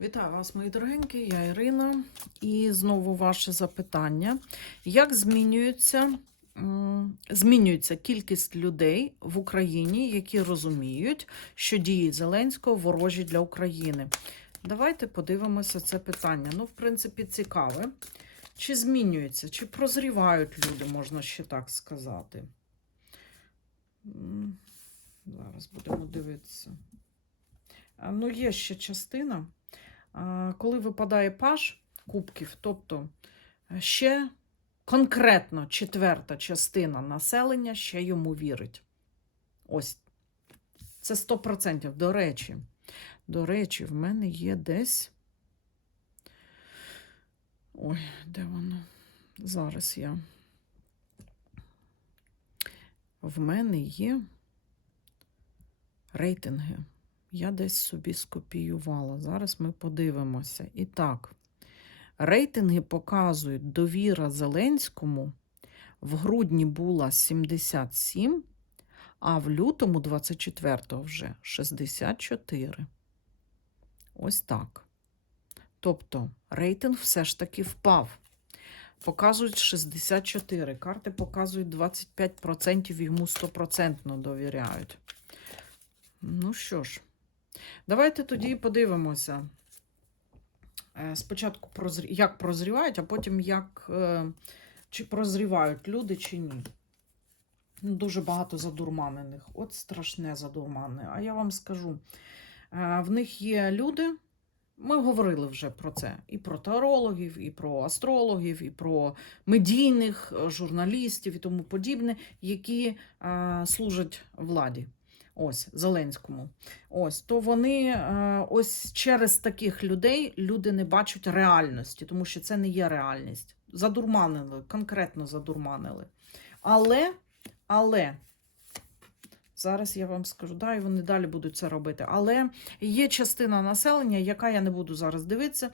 Вітаю вас, мої дорогенькі, я Ірина. І знову ваше запитання. Як змінюється, змінюється кількість людей в Україні, які розуміють, що дії Зеленського ворожі для України? Давайте подивимося це питання. Ну, в принципі, цікаве. Чи змінюється, чи прозрівають люди, можна ще так сказати. Зараз будемо дивитися. Ну, є ще частина. Коли випадає паж кубків, тобто е, ще конкретно четверта частина населення ще йому вірить. Ось. Це 100%. До речі, до речі, в мене є десь. Ой, де воно? Зараз я. В мене є рейтинги. Я десь собі скопіювала. Зараз ми подивимося. І так, рейтинги показують довіра Зеленському в грудні була 77, а в лютому 24-го вже 64. Ось так. Тобто рейтинг все ж таки впав. Показують 64. Карти показують 25% йому 100% довіряють. Ну що ж, давайте тоді подивимося. Е, Спочатку як прозрівають, а потім як е, чи прозрівають люди, чи ні. Ну, Дуже багато задурманених. От страшне задурмане. А я вам скажу: е, в них є люди. Ми говорили вже про це. І про тарологів, і про астрологів, і про медійних журналістів і тому подібне, які служать владі. Ось Зеленському. Ось то вони е, ось через таких людей люди не бачать реальності, тому що це не є реальність. Задурманили, конкретно задурманили. Але, але. Зараз я вам скажу, да, і вони далі будуть це робити. Але є частина населення, яка я не буду зараз дивитися,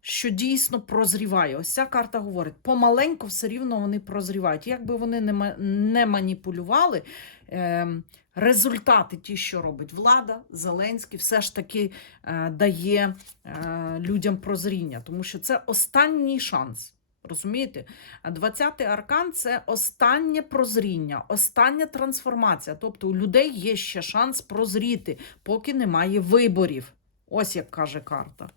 що дійсно прозріває. Ось ця карта говорить: помаленьку все рівно вони прозрівають. Якби вони не, маніпулювали, е, результати, ті, що робить влада, Зеленський, все ж таки е, дає е, людям прозріння, тому що це останній шанс. Розумієте? 20-й аркан це останнє прозріння, остання трансформація. Тобто у людей є ще шанс прозріти, поки немає виборів. Ось як каже карта.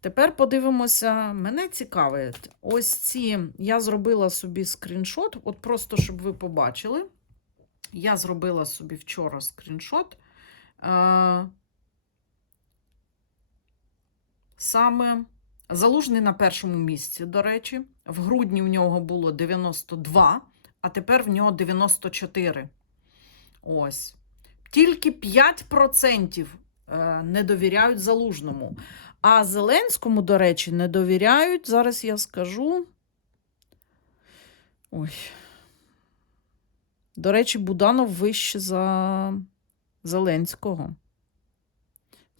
Тепер подивимося, мене цікавить, ось ці, я зробила собі скріншот, от просто щоб ви побачили. Я зробила собі вчора скріншот. Е, саме Залужний на першому місці, до речі. В грудні в нього було 92, а тепер в нього 94. Ось. Тільки 5% е, не довіряють Залужному. А Зеленському, до речі, не довіряють. Зараз я скажу. Ой. До речі, Буданов вище за Зеленського.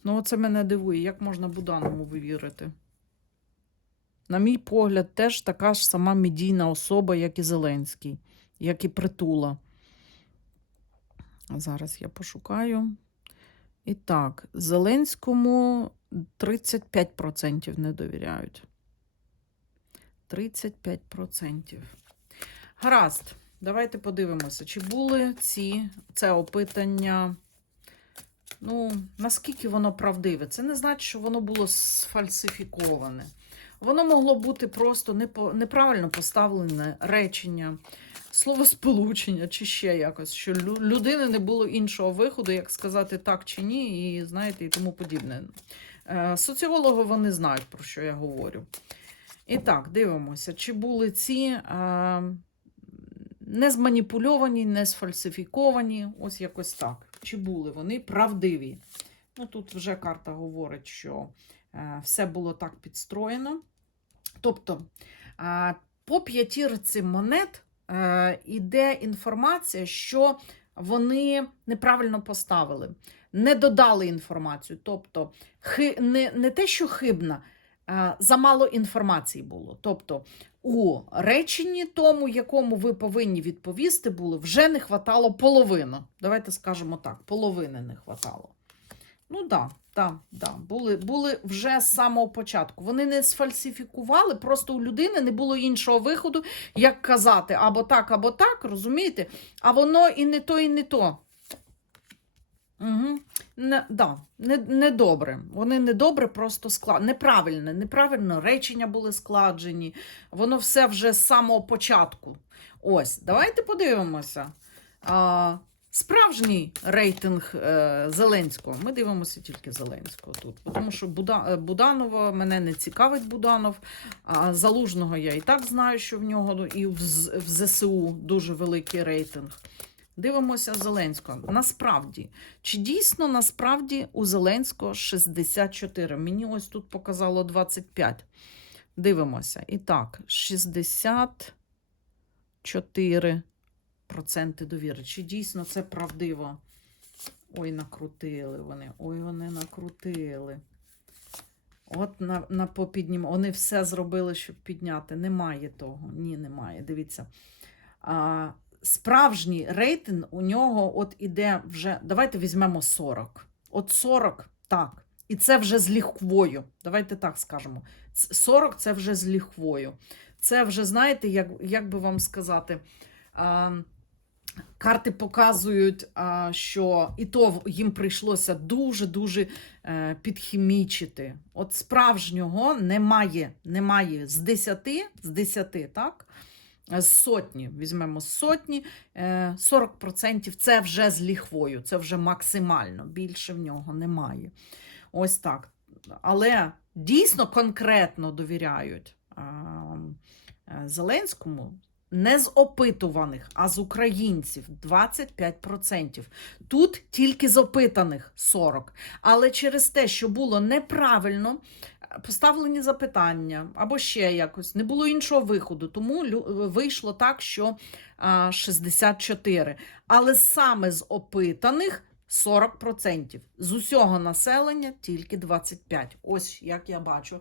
Ну, це мене дивує, як можна Буданову вивірити. На мій погляд, теж така ж сама медійна особа, як і Зеленський, як і Притула. Зараз я пошукаю. І так, Зеленському 35% не довіряють. 35%. Гаразд, давайте подивимося, чи були ці це опитання. Ну, наскільки воно правдиве? Це не значить, що воно було сфальсифіковане. Воно могло бути просто неправильно поставлене речення, словосполучення чи ще якось, що людини не було іншого виходу, як сказати так чи ні, і знаєте, і тому подібне. Е, Соціологи вони знають, про що я говорю. І так, дивимося, чи були ці е, не зманіпульовані, не сфальсифіковані, ось якось так. Чи були вони правдиві? Ну, тут вже карта говорить, що все було так підстроєно. Тобто, е, по п'ятірці монет е, іде інформація, що вони неправильно поставили, не додали інформацію. Тобто, не, не те, що хибна, е, замало інформації було. Тобто, у реченні тому, якому ви повинні відповісти, було вже не хватало половину. Давайте скажемо так: половини не хватало. Ну да, Так, да, були, були вже з самого початку. Вони не сфальсифікували, просто у людини не було іншого виходу, як казати або так, або так, розумієте? А воно і не то, і не то. Угу. Не, да, не, не добре. Вони не добре, просто склад. Неправильне, неправильно речення були складжені. Воно все вже з самого початку. Ось, давайте подивимося. А, справжній рейтинг е, Зеленського. Ми дивимося тільки Зеленського тут. Тому що е, Буданова мене не цікавить Буданов. Залужного я і так знаю, що в нього і в, ЗСУ дуже великий рейтинг. Дивимося Зеленського. Насправді, чи дійсно насправді у Зеленського 64? Мені ось тут показало 25. Дивимося. І так, 64% довіри. Чи дійсно це правдиво? Ой, накрутили вони. Ой, вони накрутили. От на, на попіднім. Вони все зробили, щоб підняти. Немає того. Ні, немає. Дивіться. А, справжній рейтинг у нього от іде вже. Давайте візьмемо 40. От 40, так. І це вже з ліхвою. Давайте так скажемо. 40 це вже з ліхвою. Це вже, знаєте, як, як би вам сказати. А, Карти показують, що і то їм прийшлося дуже-дуже е, підхімічити. От справжнього немає, немає з 10, з 10, так? Е, З сотні, візьмемо з сотні, е, 40% це вже з ліхвою, це вже максимально, більше в нього немає. Ось так. Але дійсно конкретно довіряють е, Зеленському не з опитуваних, а з українців 25%. Тут тільки з опитаних 40%. Але через те, що було неправильно е, поставлені запитання або ще якось, не було іншого виходу, тому вийшло так, що 64%. Але саме з опитаних 40%. З усього населення тільки 25%. Ось як я бачу е,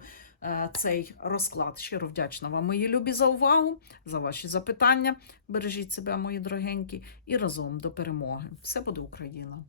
цей розклад. Щиро вдячна вам, мої любі, за увагу, за ваші запитання. Бережіть себе, мої дорогенькі, і разом до перемоги. Все буде Україна!